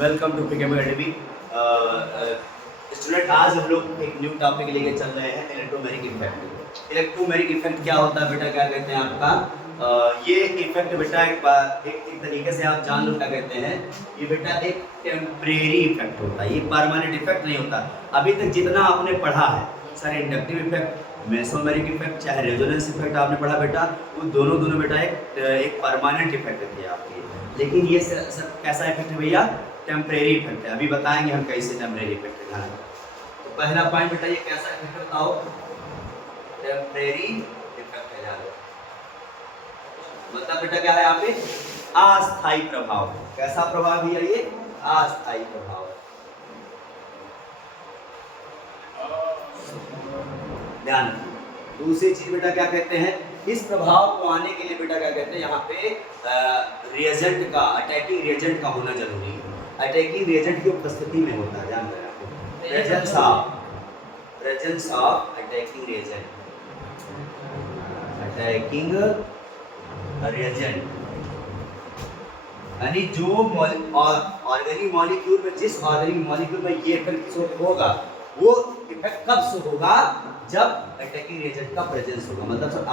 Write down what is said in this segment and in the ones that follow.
Welcome to पिकम academy. Student, आज हम लोग एक न्यू टॉपिक लेके चल रहे हैं, इलेक्ट्रोमैग्नेटिक इफेक्ट। इलेक्ट्रोमैग्नेटिक इफेक्ट क्या होता है बेटा, क्या कहते हैं आपका? ये इफेक्ट बेटा एक तरीके से आप जान लो क्या कहते हैं। ये बेटा एक टेम्परेरी इफेक्ट होता है, ये परमानेंट इफेक्ट नहीं होता। अभी तक जितना आपने पढ़ा है sir, inductive effect, mesomeric effect, चाहे रेजोनेंस इफेक्ट आपने पढ़ा बेटा, वो दोनों बेटा एक परमानेंट इफेक्ट थे आपके। लेकिन ये सर कैसा इफेक्ट है भैया? टेम्परेरी इफेक्ट है। अभी बताएंगे हम कैसे टेम्परेरी इफेक्ट है। तो पहला पॉइंट बेटा, ये कैसा इफेक्ट बताओ? टेम्परेरी इफेक्ट है यार। मतलब बेटा क्या है यहाँ पे? अस्थायी प्रभाव। कैसा प्रभाव भैया? ये अस्थायी प्रभाव। ध्यान रखिए। दूसरी चीज बेटा क्या कहते हैं, इस प्रभाव को आने के लिए बेटा क्या कहते हैं, यहाँ पे रिएजेंट का, अटैकिंग रिएजेंट का होना जरूरी है। अटैकिंग रिएजेंट की उपस्थिति में होता है, ध्यान रखें। Presence of attacking reagent, attacking reagent यानी जो ऑर्गेनिक मॉलिक्यूल में, जिस ऑर्गेनिक मॉलिक्यूल में ये इफेक्ट शो होगा, वो इफेक्ट कब शो होगा? जब अटैकिंग रिएजेंट का प्रेजेंस होगा। मतलब सर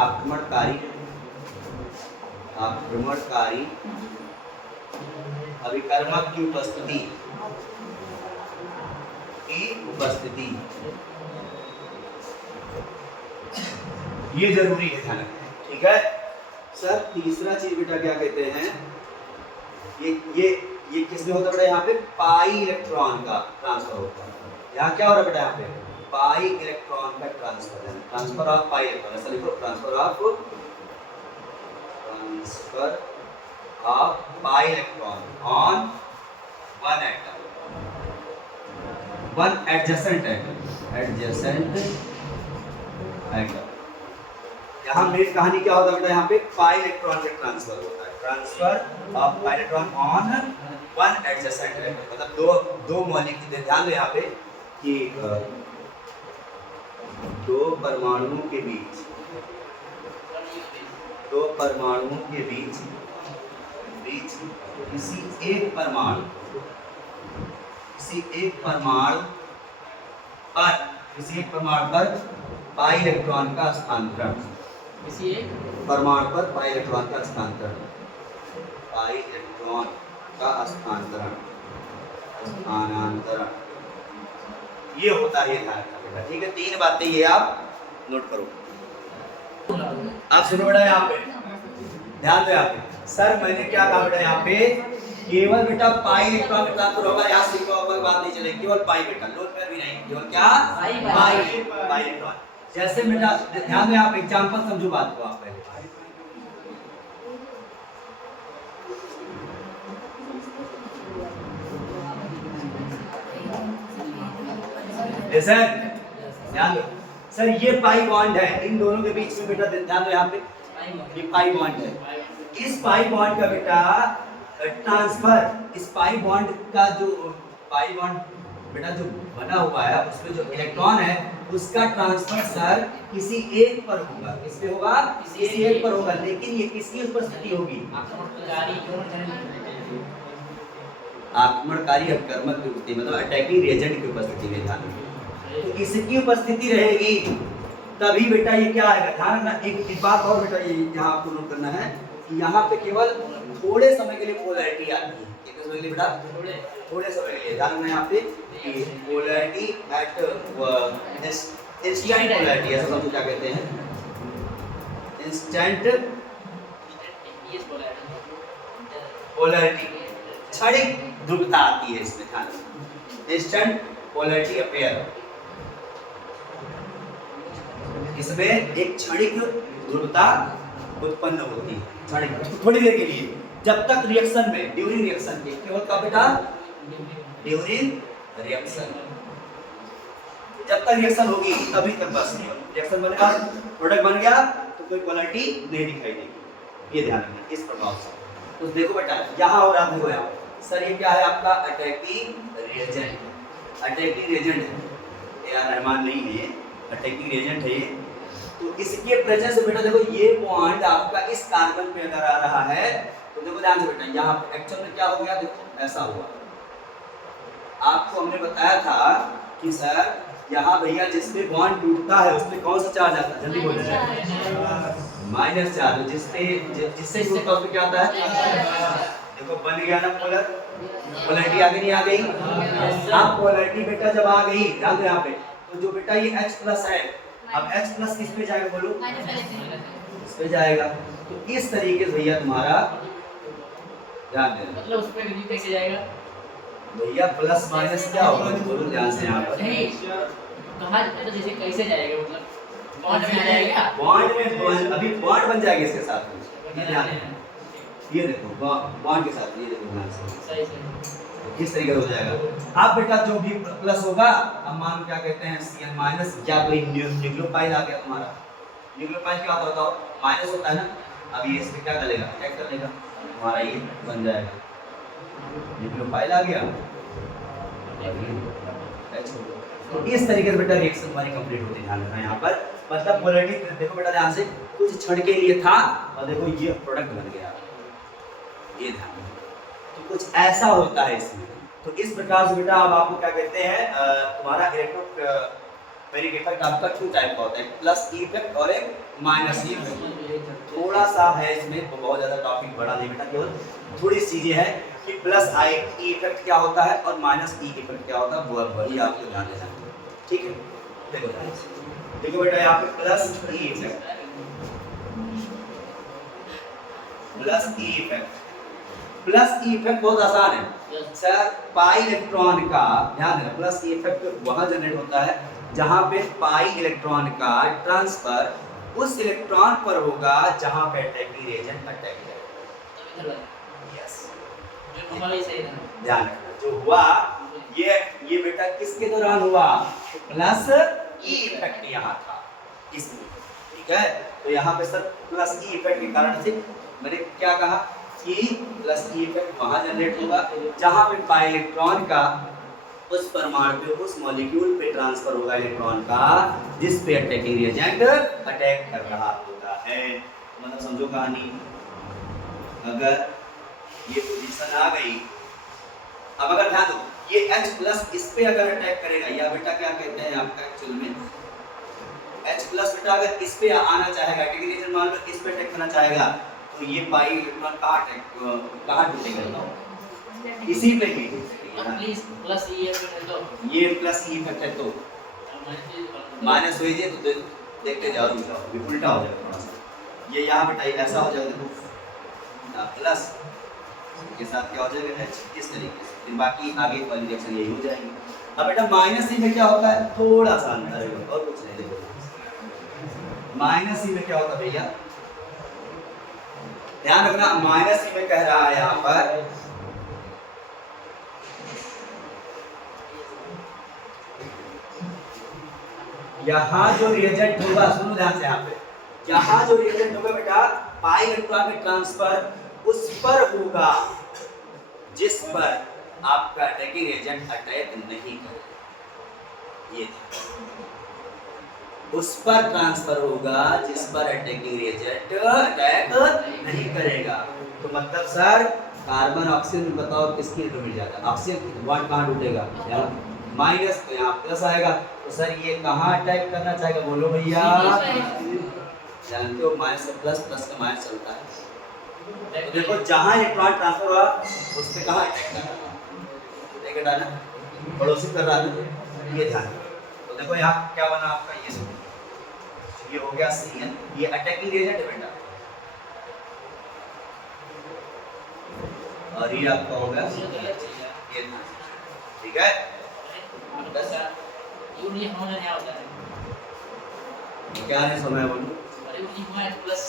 आक्रमणकारी अभिकर्मक की उपस्थिति ये जरूरी है, ध्यान रखें। ठीक है सर। तीसरा चीज बेटा क्या कहते हैं, ये किसमें होता है बेटा? यहाँ पे पाई इलेक्ट्रॉन का ट्रांसफर होता है। यहाँ क्या हो रहा है बेटा? यहाँ पे पाई इलेक्ट्रॉन का ट्रांसफर ऑफ पाई इलेक्ट्रॉन। ऐसा लिखो, transfer of pi electron on one atom, one adjacent atom. यहाँ मेन कहानी क्या होता है बेटा? यहाँ पे पाई इलेक्ट्रॉन का ट्रांसफर होता है। Transfer of pi electron on one adjacent atom. मतलब दो मॉलिक्यूल। ध्यान दो यहाँ पे कि दो परमाणुओं के बीच किसी एक परमाणु पर पाई इलेक्ट्रॉन का स्थानांतरण, किसी एक परमाणु पर पाई इलेक्ट्रॉन का स्थानांतरण, ये होता है। ध्यान रखना बेटा, ठीक है। तीन बातें ये आप नोट करो। आप सुनो बेटा, यहाँ पे ध्यान दो। यहाँ पे सर मैंने क्या कहा बेटा? यहाँ पे केवल बेटा पाई इलेक्ट्रॉन का ट्रांसफर होगा। यहाँ से कोई बात नहीं चलेगी, केवल पाई बेटा, लोड पेयर भी नहीं, केवल क्या? Pi electron. जैसे बेटा ध्यान दो, यहाँ पे एग्जांपल समझो बात को आप पहले। सर ध्यान दो, सर ये पाई बॉन्ड है, इन दोनों के बीच में बेटा ध्यान दो, यहाँ पे ये पाई बॉन्ड है। इस पाई बॉन्ड का बेटा ट्रांसफर, इस पाई बॉन्ड का जो पाई बॉन्ड बेटा जो बना हुआ है, उसमें जो इलेक्ट्रॉन है उसका ट्रांसफर सर किसी एक पर होगा। किस पे होगा? किसी एक पर होगा। लेकिन ये किसकी उपस्थिति होगी? आक्रमणकारी अभिकर्मक की उपस्थिति, मतलब अटैकिंग रिएजेंट की उपस्थिति में। ध्यान तो इसकी उपस्थिति रहेगी तभी बेटा ये क्या आएगा। ध्यान रखना। एक बात और बेटा, ये यहाँ आपको नोट करना है कि यहाँ पे केवल थोड़े समय के लिए पोलैरिटी आती है। कितने समय के लिए बेटा? थोड़े समय के लिए। ध्यान रखना यहाँ पे कि पोलैरिटी एट इंस्टेंट पोलैरिटी, ऐसा समझो क्या कहते हैं? इंस्टेंट पोलैरिटी, क्षणिक ध्रुवता आती है इसमें। ध्यान, इंस्टेंट पोलैरिटी अपेयर, इसमें एक क्षणिक ध्रुवता उत्पन्न होती है, क्षणिक, थोड़ी देर के लिए। जब तक रिएक्शन में, ड्यूरिंग रिएक्शन के, केवल कब बेटा? During reaction. जब तक रिएक्शन होगी तभी तक बस। रिएक्शन बनेगा, प्रोडक्ट बन गया तो कोई पोलैरिटी नहीं दिखाई देगी। ये ध्यान रखना इस प्रभाव से। तो देखो बेटा यहाँ और आप देखो यहाँ सर, ये क्या है आपका? Attacking reagent. अटैकिंग रिएजेंट है यार, रहमान नहीं है, अटैकिंग रिएजेंट है ये। तो इसके प्रेजेंस से बेटा देखो, ये बॉन्ड आपका इस कार्बन पे अगर आ रहा है तो देखो ध्यान से बेटा, यहाँ पे एक्चुअल में क्या हो गया? देखो ऐसा हुआ, आपको हमने बताया था कि सर यहाँ भैया जिसपे बॉन्ड टूटता है उसपे कौन सा चार्ज आता है, जल्दी बोलिए। Minus charge. जिससे टूटता है उसपे क्या आता है? देखो बन गया ना पोलर, पोलैरिटी आगे नहीं आ गई। अब पोलैरिटी बेटा जब आ गई, ध्यान दो यहाँ पे, तो जो बेटा ये H प्लस है, अब H प्लस किस पे जाएगा बोलो? इस पे जाएगा। तो इस तरीके से भैया तुम्हारा ध्यान देना, मतलब उस पे कैसे जाएगा भैया प्लस माइनस क्या होगा बोलो ध्यान से यहाँ पर। नहीं कहा तो जैसे कैसे जाएगा, मतलब बॉन्ड में आ जाएगा, बॉन्ड में अभी बॉन्ड बन जाएगा इसके साथ में, ये ध्यान देना। ये देखो बॉन्ड के साथ, ये देखो ध्यान से सही सही किस तरीके से हो जाएगा। अब बेटा जो भी प्लस होगा, अब मान क्या कहते हैं Cl माइनस, क्या कोई न्यूक्लियोफाइल आ गया तुम्हारा। न्यूक्लियोफाइल क्या होता है? माइनस होता है ना। अब ये इसमें क्या करेगा? अटैक कर लेगा, तुम्हारा ये बन जाएगा न्यूक्लियोफाइल आ गया। तो इस तरीके से बेटा रिएक्शन हमारी कंप्लीट होती है। ध्यान रखना यहाँ पर, मतलब पोलैरिटी देखो बेटा ध्यान से, कुछ क्षण के लिए था और देखो ये प्रोडक्ट बन गया, ये ध्यान रखना। तो कुछ ऐसा होता है इसमें। तो इस प्रकार से बेटा अब आपको क्या कहते हैं, तुम्हारा इलेक्ट्रोमेरिक इफेक्ट आपका 2 टाइप का होता है, प्लस ई इफेक्ट और एक माइनस ई इफेक्ट। थोड़ा सा है इसमें, तो बहुत ज्यादा टॉपिक बड़ा नहीं बेटा, केवल थोड़ी चीजें हैं कि प्लस आई ई इफेक्ट क्या होता है और माइनस ई इफेक्ट क्या होता है, वो वही आपको ध्यान देना है। ठीक है, देखो बेटा यहाँ पे plus E effect, plus E effect. Plus E effect बहुत आसान है सर, पाई इलेक्ट्रॉन का, ध्यान देना, प्लस ई इफेक्ट वहां जनरेट होता है जहां पे पाई इलेक्ट्रॉन का ट्रांसफर उस इलेक्ट्रॉन पर होगा जहां पे अटैकिंग रिएजेंट अटैक करेगा। यस, ध्यान रखना जो हुआ ये बेटा किसके दौरान हुआ? प्लस ई इफेक्ट यहाँ था इसमें, ठीक है। तो यहाँ पे सर प्लस ई इफेक्ट के कारण से मैंने क्या कहा कि प्लस ई इफेक्ट वहां जनरेट होगा जहां पे पाई इलेक्ट्रॉन का उस परमाणु पे, उस मॉलिक्यूल पे ट्रांसफर होगा इलेक्ट्रॉन का जिस पे अटैकिंग रिएजेंट अटैक कर रहा होता है। मतलब समझो कहानी, अगर ये पोजीशन आ गई, अब अगर ध्यान दो ये H प्लस इस पे अगर अटैक करेगा, या बेटा क्या कहते हैं आपका एक्चुअल में H प्लस बेटा अगर इस पे आना चाहेगा, अटैकिंग रिएजेंट मान लो इस पे अटैक करना चाहेगा, तो ये पाई इलेक्ट्रॉन कहाँ टूटेगा? इसी पे ही। प्लीज प्लस ई इफेक्ट है तो ये प्लस ई इफेक्ट है तो माइनस हो जाए, तो देखते जाओ रुक जाओ, ये उल्टा हो जाएगा थोड़ा सा। ये यहाँ बेटा ऐसा हो जाएगा, देखो प्लस के साथ क्या हो जाएगा H, इस तरीके से, फिर बाकी आगे वाली रिएक्शन यही हो जाएगी। अब बेटा माइनस ई में क्या होता है, थोड़ा सा अंतर है और कुछ नहीं। देखो माइनस ई में क्या होता है भैया, ध्यान रखना, माइनस ई में कह रहा है यहाँ पर यहाँ जो रिएजेंट होगा, सुनो ध्यान से यहाँ पे, यहाँ जो रिएजेंट होगा बेटा पाई इलेक्ट्रॉन में ट्रांसफर उस पर होगा जिस पर आपका अटैकिंग एजेंट अटैक नहीं करेगा। ये उस पर ट्रांसफर होगा जिस पर अटैकिंग एजेंट अटैक नहीं करेगा। तो मतलब सर कार्बन ऑक्सीजन में बताओ किसकी एटॉमिक ज्यादा, ऑक्सीजन बॉन्ड कहाँ टूटेगा? माइनस, तो यहाँ प्लस आएगा। तो सर ये कहाँ अटैक करना चाहेगा बोलो भैया? जानते हो माइनस से प्लस, प्लस का माइनस चलता है। तो देखो जहाँ इलेक्ट्रॉन ट्रांसफर हुआ उस पे कहाँ अटैक कर रहा है ना, पड़ोसी कर रहा है, ये ध्यान। तो देखो यहाँ क्या बना आपका, ये हो गया Cl, ये अटैकिंग एजेंट है बेटा, और ये आपका हो गया ये, ठीक है। क्या है समय बोलो? प्लस